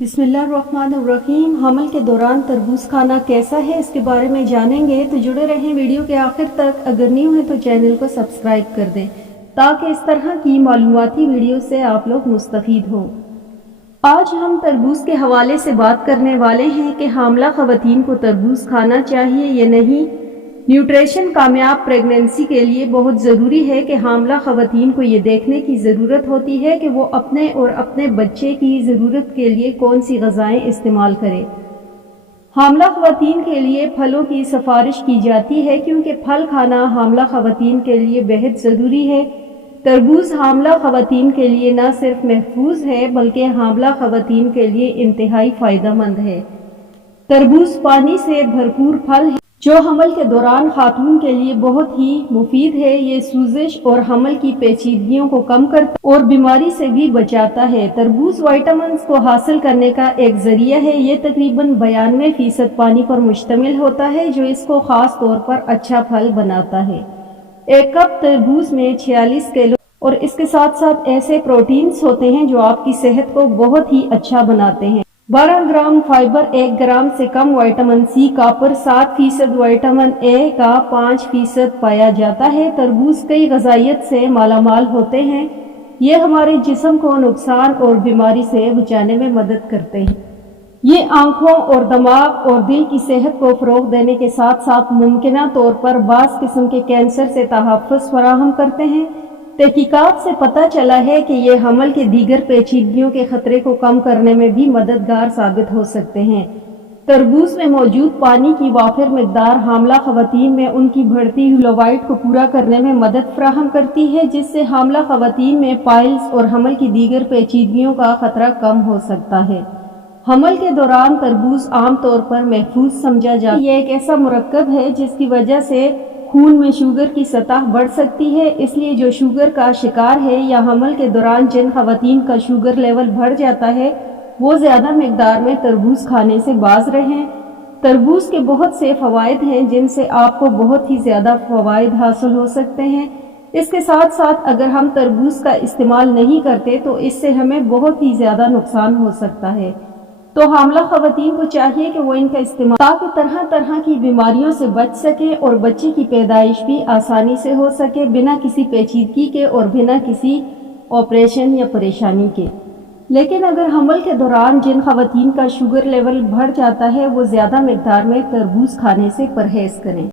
बिस्मिल्लाहिर्रहमानिर्रहीम। हमल के दौरान तरबूज खाना कैसा है, इसके बारे में जानेंगे, तो जुड़े रहें वीडियो के आखिर तक। अगर न्यू है तो चैनल को सब्सक्राइब कर दें ताकि इस तरह की मालूमाती वीडियो से आप लोग मुस्तफीद हों। आज हम तरबूज के हवाले से बात करने वाले हैं कि हामला ख़वातीन को तरबूज खाना चाहिए या नहीं। न्यूट्रिशन कामयाब प्रेगनेंसी के लिए बहुत ज़रूरी है कि हामला ख़वातीन को ये देखने की ज़रूरत होती है कि वो अपने और अपने बच्चे की ज़रूरत के लिए कौन सी ग़िज़ाएँ इस्तेमाल करें। हामला ख़वातीन के लिए फलों की सिफारिश की जाती है क्योंकि फल खाना हामला ख़वातीन के लिए बेहद ज़रूरी है। तरबूज हामला ख़वातीन के लिए न सिर्फ महफूज है बल्कि हामला ख़वातीन के लिए इंतहाई फ़ायदेमंद है। तरबूज पानी से भरपूर फल है जो हमल के दौरान खातून के लिए बहुत ही मुफीद है। ये सूजिश और हमल की पेचीदगियों को कम करता और बीमारी से भी बचाता है। तरबूज विटामिन्स को हासिल करने का एक जरिया है। ये तकरीबन 92% पानी पर मुश्तमिल होता है जो इसको खास तौर पर अच्छा फल बनाता है। एक कप तरबूज में 46 कैलोरी और इसके साथ साथ ऐसे प्रोटीन्स होते हैं जो आपकी सेहत को बहुत ही अच्छा बनाते हैं। 12 ग्राम फाइबर, 1 ग्राम से कम vitamin C, copper, 7% vitamin A का 5% पाया जाता है। तरबूज कई ग़िज़ाइयत से मालामाल होते हैं। ये हमारे जिस्म को नुकसान और बीमारी से बचाने में मदद करते हैं। ये आंखों और दिमाग और दिल की सेहत को फ़रोग़ देने के साथ साथ मुमकिना तौर पर बाज़ किस्म के कैंसर से तहफ़्फ़ुज़ फराहम करते हैं। तहकीकात से पता चला है कि ये हमल के दीगर पेचीदगियों के खतरे को कम करने में भी मददगार साबित हो सकते हैं। तरबूज में मौजूद पानी की वाफिर मिकदार हामला ख़वातीन में उनकी बढ़ती हुई फ्लोराइड को पूरा करने में मदद फराहम करती है जिससे हामला ख़वातीन में पाइल्स और हमल की दीगर पेचीदगियों का खतरा कम हो सकता है। हमल के दौरान तरबूज आम तौर पर महफूज समझा जाता है। ये एक ऐसा मुरक्कब है जिसकी वजह से खून में शुगर की सतह बढ़ सकती है, इसलिए जो शुगर का शिकार है या हमल के दौरान जिन ख़वातीन का शुगर लेवल बढ़ जाता है वो ज़्यादा मिकदार में तरबूज खाने से बाज रहें। तरबूज के बहुत से फ़वाइद हैं जिनसे आपको बहुत ही ज़्यादा फ़वाइद हासिल हो सकते हैं। इसके साथ साथ अगर हम तरबूज का इस्तेमाल नहीं करते तो इससे हमें बहुत ही ज़्यादा नुकसान हो सकता है। तो हामला ख़वातीन को चाहिए कि वो इनका इस्तेमाल ताकि तरह तरह की बीमारियों से बच सके और बच्चे की पैदाइश भी आसानी से हो सके बिना किसी पेचीदगी के और बिना किसी ऑपरेशन या परेशानी के। लेकिन अगर हमल के दौरान जिन ख़वातीन का शुगर लेवल बढ़ जाता है वो ज़्यादा मिकदार में तरबूज खाने से परहेज़ करें।